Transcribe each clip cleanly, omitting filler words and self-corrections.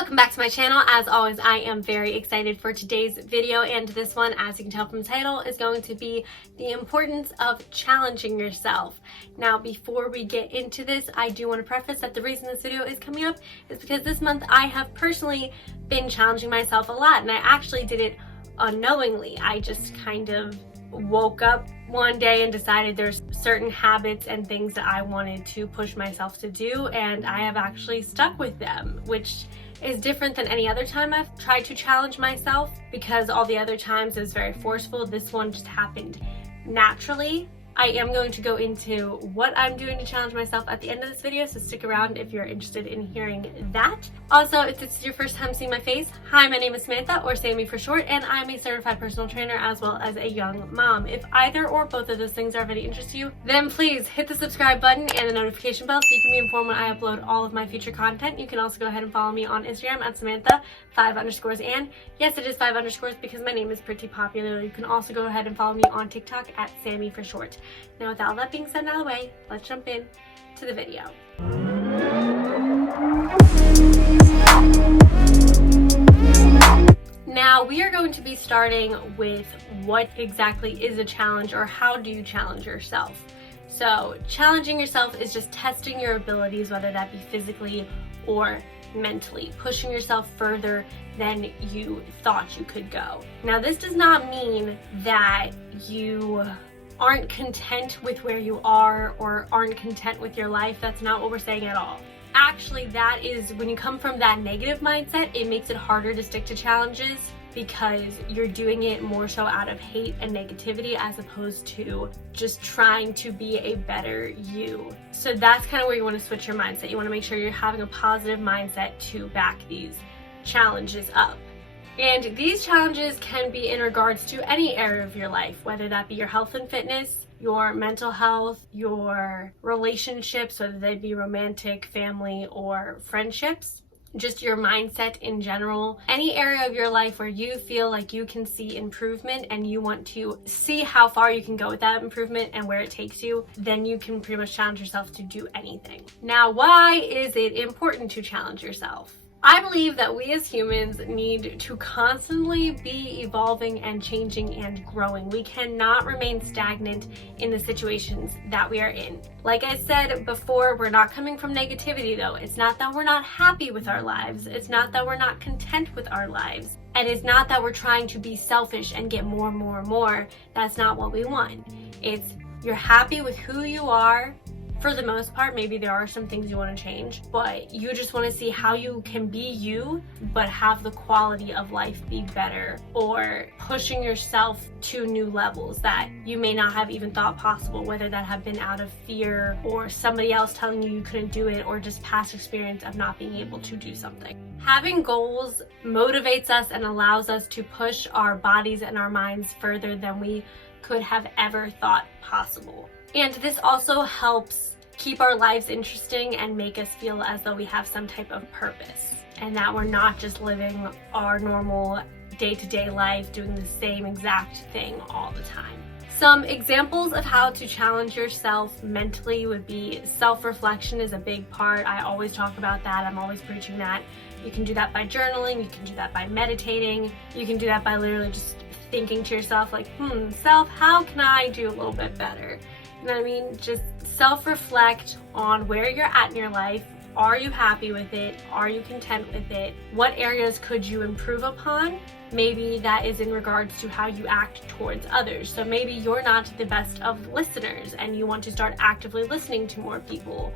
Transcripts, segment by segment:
Welcome back to my channel. As always, I am very excited for today's video, and this one, as you can tell from the title, is going to be the importance of challenging yourself. Now, before we get into this, I do want to preface that the reason this video is coming up is because this month I have personally been challenging myself a lot, and I actually did it unknowingly. I just kind of woke up one day and decided there's certain habits and things that I wanted to push myself to do, and I have actually stuck with them, which is different than any other time I've tried to challenge myself, because all the other times it was very forceful. This one just happened naturally. I am going to go into what I'm doing to challenge myself at the end of this video, so stick around if you're interested in hearing that. Also, if this is your first time seeing my face, hi, my name is Samantha, or Sammy for short, and I'm a certified personal trainer as well as a young mom. If either or both of those things are of any interest to you, then please hit the subscribe button and the notification bell so you can be informed when I upload all of my future content. You can also go ahead and follow me on Instagram at Samantha5_and. Yes, it is 5_ because my name is pretty popular. You can also go ahead and follow me on TikTok at Sammy for short. Now, with all that being said out of the way, let's jump in to the video. Now, we are going to be starting with what exactly is a challenge, or how do you challenge yourself. So, challenging yourself is just testing your abilities, whether that be physically or mentally, pushing yourself further than you thought you could go. Now, this does not mean that you aren't content with where you are or aren't content with your life. That's not what we're saying at all. Actually, that is, when you come from that negative mindset, it makes it harder to stick to challenges because you're doing it more so out of hate and negativity as opposed to just trying to be a better you. So that's kind of where you want to switch your mindset. You want to make sure you're having a positive mindset to back these challenges up. And these challenges can be in regards to any area of your life, whether that be your health and fitness, your mental health, your relationships, whether they be romantic, family, or friendships, just your mindset in general. Any area of your life where you feel like you can see improvement and you want to see how far you can go with that improvement and where it takes you, then you can pretty much challenge yourself to do anything. Now, why is it important to challenge yourself? I believe that we as humans need to constantly be evolving and changing and growing. We cannot remain stagnant in the situations that we are in. Like I said before, we're not coming from negativity though. It's not that we're not happy with our lives. It's not that we're not content with our lives. And it's not that we're trying to be selfish and get more and more and more. That's not what we want. It's you're happy with who you are. For the most part, maybe there are some things you want to change, but you just want to see how you can be you, but have the quality of life be better, or pushing yourself to new levels that you may not have even thought possible, whether that have been out of fear or somebody else telling you couldn't do it, or just past experience of not being able to do something. Having goals motivates us and allows us to push our bodies and our minds further than we could have ever thought possible. And this also helps keep our lives interesting and make us feel as though we have some type of purpose and that we're not just living our normal day-to-day life doing the same exact thing all the time. Some examples of how to challenge yourself mentally would be self-reflection is a big part. I always talk about that. I'm always preaching that. You can do that by journaling. You can do that by meditating. You can do that by literally just thinking to yourself like, self, how can I do a little bit better? You know what I mean? Just self-reflect on where you're at in your life. Are you happy with it? Are you content with it? What areas could you improve upon? Maybe that is in regards to how you act towards others. So maybe you're not the best of listeners and you want to start actively listening to more people,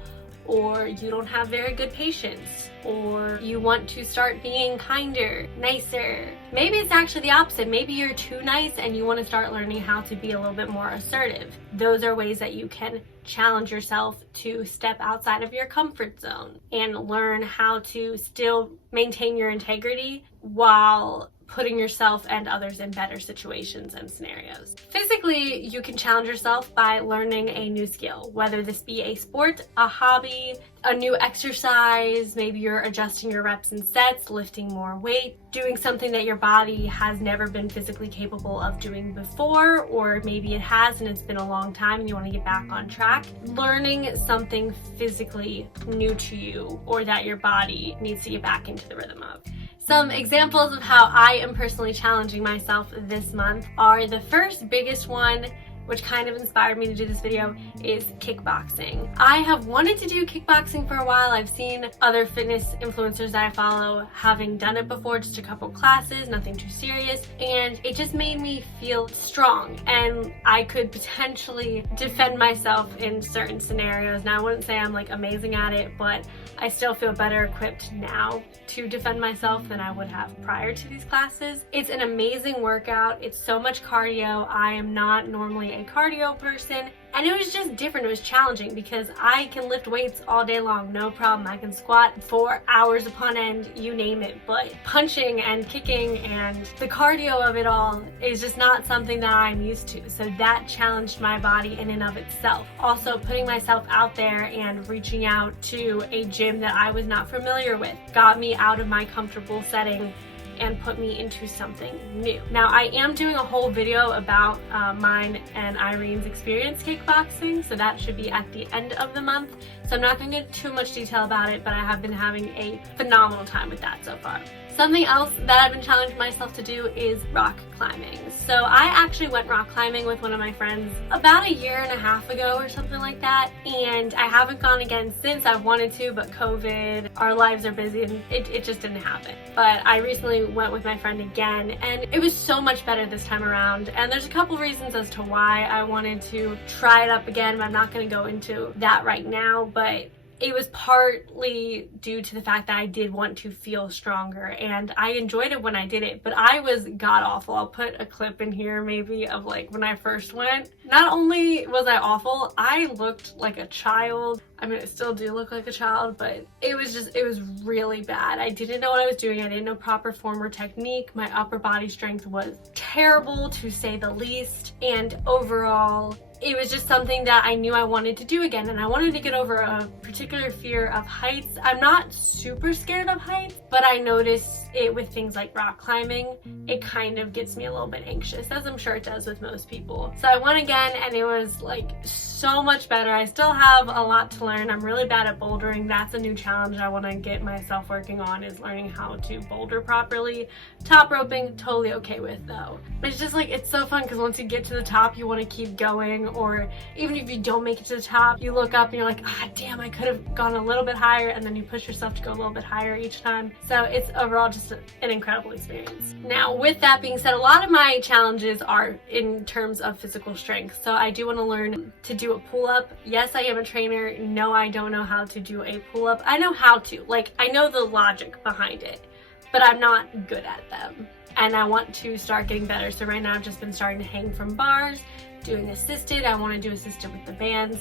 or you don't have very good patience, or you want to start being kinder, nicer. Maybe it's actually the opposite. Maybe you're too nice and you want to start learning how to be a little bit more assertive. Those are ways that you can challenge yourself to step outside of your comfort zone and learn how to still maintain your integrity while putting yourself and others in better situations and scenarios. Physically, you can challenge yourself by learning a new skill, whether this be a sport, a hobby, a new exercise, maybe you're adjusting your reps and sets, lifting more weight, doing something that your body has never been physically capable of doing before, or maybe it has and it's been a long time and you want to get back on track. Learning something physically new to you or that your body needs to get back into the rhythm of. Some examples of how I am personally challenging myself this month are: the first biggest one, which kind of inspired me to do this video, is kickboxing. I have wanted to do kickboxing for a while. I've seen other fitness influencers that I follow having done it before, just a couple classes, nothing too serious, and it just made me feel strong and I could potentially defend myself in certain scenarios. Now, I wouldn't say I'm like amazing at it, but I still feel better equipped now to defend myself than I would have prior to these classes. It's an amazing workout. It's so much cardio. I am not normally a cardio person, and it was just different. It was challenging because I can lift weights all day long, no problem. I can squat for hours upon end, you name it, but punching and kicking and the cardio of it all is just not something that I'm used to. So that challenged my body in and of itself. Also, putting myself out there and reaching out to a gym that I was not familiar with got me out of my comfortable setting and put me into something new. Now, I am doing a whole video about mine and Irene's experience kickboxing, so that should be at the end of the month. So I'm not going to get too much detail about it, but I have been having a phenomenal time with that so far. Something else that I've been challenging myself to do is rock climbing. So I actually went rock climbing with one of my friends about a year and a half ago or something like that, and I haven't gone again since. I wanted to, but COVID, our lives are busy, and it just didn't happen. But I recently went with my friend again, and it was so much better this time around, and there's a couple reasons as to why I wanted to try it up again, but I'm not going to go into that right now. But it was partly due to the fact that I did want to feel stronger, and I enjoyed it when I did it, but I was god-awful. I'll put a clip in here maybe of like when I first went. Not only was I awful, I looked like a child. I mean, I still do look like a child, but it was really bad. I didn't know what I was doing. I didn't know proper form or technique. My upper body strength was terrible, to say the least, and overall, it was just something that I knew I wanted to do again, and I wanted to get over a particular fear of heights. I'm not super scared of heights, but I notice it with things like rock climbing. It kind of gets me a little bit anxious, as I'm sure it does with most people. So I went again, and it was like so much better. I still have a lot to learn. I'm really bad at bouldering. That's a new challenge I want to get myself working on, is learning how to boulder properly. Top roping, totally okay with though. But it's just like, it's so fun because once you get to the top, you want to keep going, or even if you don't make it to the top, you look up and you're like, ah, damn, I could have gone a little bit higher, and then you push yourself to go a little bit higher each time. So it's overall just an incredible experience. Now, with that being said, a lot of my challenges are in terms of physical strength. So I do want to learn to do a pull-up. Yes, I am a trainer. No, I don't know how to do a pull-up. I know how to, like, I know the logic behind it, but I'm not good at them. And I want to start getting better. So right now I've just been starting to hang from bars, doing assisted. I want to do assisted with the bands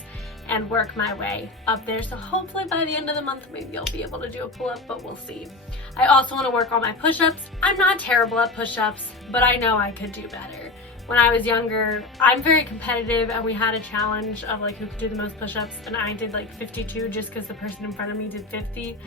and work my way up there. So hopefully by the end of the month, maybe I'll be able to do a pull-up, but we'll see. I also want to work on my push-ups. I'm not terrible at push-ups, but I know I could do better. When I was younger, I'm very competitive, and we had a challenge of like who could do the most push-ups, and I did like 52 just because the person in front of me did 50.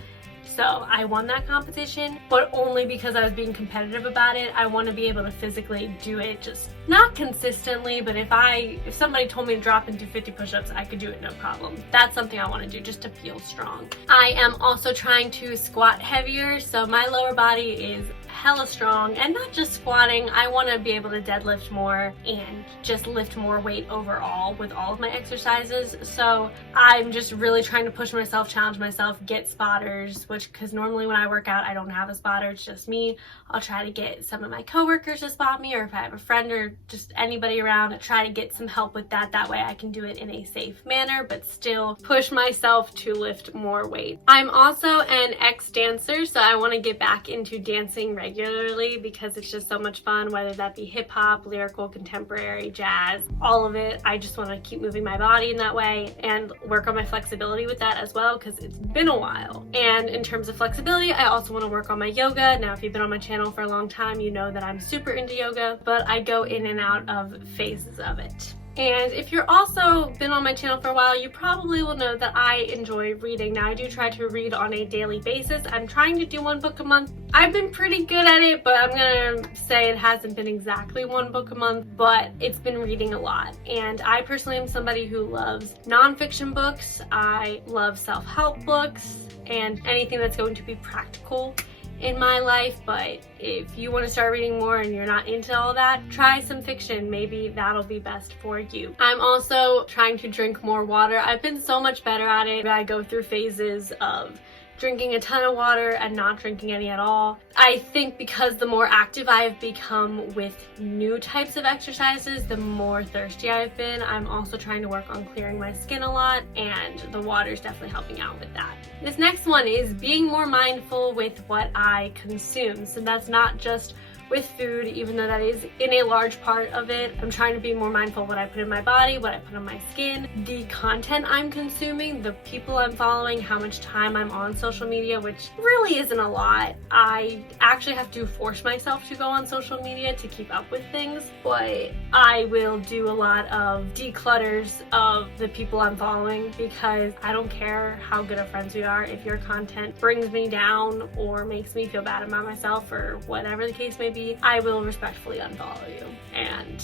So I won that competition, but only because I was being competitive about it. I want to be able to physically do it, just not consistently, but if somebody told me to drop and do 50 push-ups, I could do it no problem. That's something I want to do just to feel strong. I am also trying to squat heavier, so my lower body is hella strong, and not just squatting. I want to be able to deadlift more and just lift more weight overall with all of my exercises. So I'm just really trying to push myself, challenge myself, get spotters, which, because normally when I work out, I don't have a spotter, it's just me. I'll try to get some of my coworkers to spot me, or if I have a friend or just anybody around, I'll try to get some help with that. That way I can do it in a safe manner, but still push myself to lift more weight. I'm also an ex-dancer, so I want to get back into dancing regularly. regularly because it's just so much fun, whether that be hip hop, lyrical, contemporary, jazz, all of it. I just want to keep moving my body in that way and work on my flexibility with that as well, because it's been a while. And in terms of flexibility, I also want to work on my yoga. Now, if you've been on my channel for a long time, you know that I'm super into yoga, but I go in and out of phases of it. And if you're also been on my channel for a while, you probably will know that I enjoy reading. Now, I do try to read on a daily basis. I'm trying to do 1 book a month. I've been pretty good at it, but I'm gonna say it hasn't been exactly 1 book a month, but it's been reading a lot. And I personally am somebody who loves nonfiction books. I love self-help books and anything that's going to be practical in my life. But if you want to start reading more and you're not into all that, try some fiction. Maybe that'll be best for you. I'm also trying to drink more water. I've been so much better at it. I go through phases of drinking a ton of water and not drinking any at all. I think because the more active I've become with new types of exercises, the more thirsty I've been. I'm also trying to work on clearing my skin a lot, and the water's definitely helping out with that. This next one is being more mindful with what I consume. So that's not just with food, even though that is in a large part of it. I'm trying to be more mindful of what I put in my body, what I put on my skin, the content I'm consuming, the people I'm following, how much time I'm on social media, which really isn't a lot. I actually have to force myself to go on social media to keep up with things, but I will do a lot of declutters of the people I'm following, because I don't care how good of friends we are. If your content brings me down or makes me feel bad about myself or whatever the case may be, I will respectfully unfollow you. And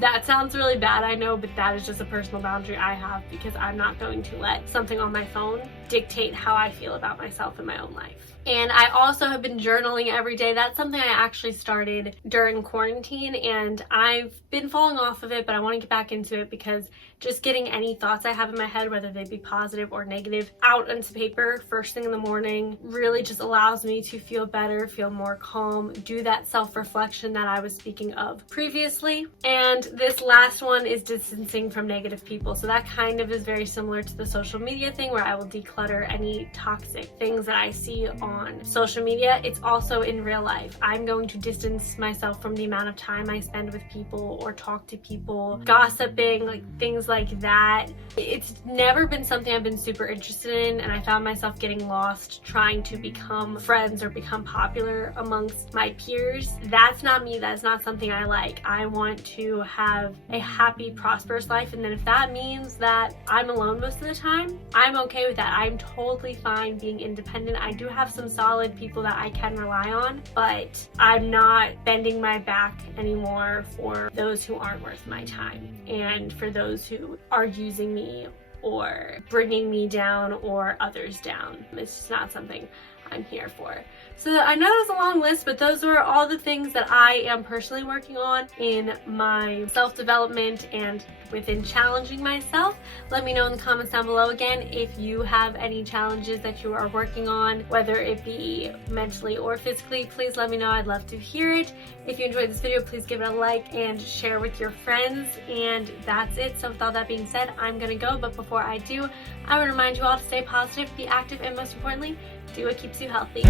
that sounds really bad, I know, but that is just a personal boundary I have, because I'm not going to let something on my phone dictate how I feel about myself in my own life. And I also have been journaling every day. That's something I actually started during quarantine, and I've been falling off of it, but I want to get back into it, because just getting any thoughts I have in my head, whether they be positive or negative, out onto paper first thing in the morning really just allows me to feel better, feel more calm, do that self-reflection that I was speaking of previously. And this last one is distancing from negative people. So that kind of is very similar to the social media thing, where I will declutter any toxic things that I see on social media. It's also in real life. I'm going to distance myself from the amount of time I spend with people or talk to people, gossiping, like things like that. It's never been something I've been super interested in, and I found myself getting lost trying to become friends or become popular amongst my peers. That's not me. That's not something I like. I want to have a happy, prosperous life, and then if that means that I'm alone most of the time, I'm okay with that. I'm totally fine being independent. I do have some solid people that I can rely on, but I'm not bending my back anymore for those who aren't worth my time, and for those who are using me or bringing me down or others down. It's just not something I'm here for. So I know that's a long list, but those are all the things that I am personally working on in my self-development and within challenging myself. Let me know in the comments down below again if you have any challenges that you are working on, whether it be mentally or physically. Please let me know. I'd love to hear it. If you enjoyed this video, please give it a like and share with your friends. And that's it. So with all that being said, I'm gonna go, but before I do, I want to remind you all to stay positive, be active, and most importantly, do what keeps you healthy.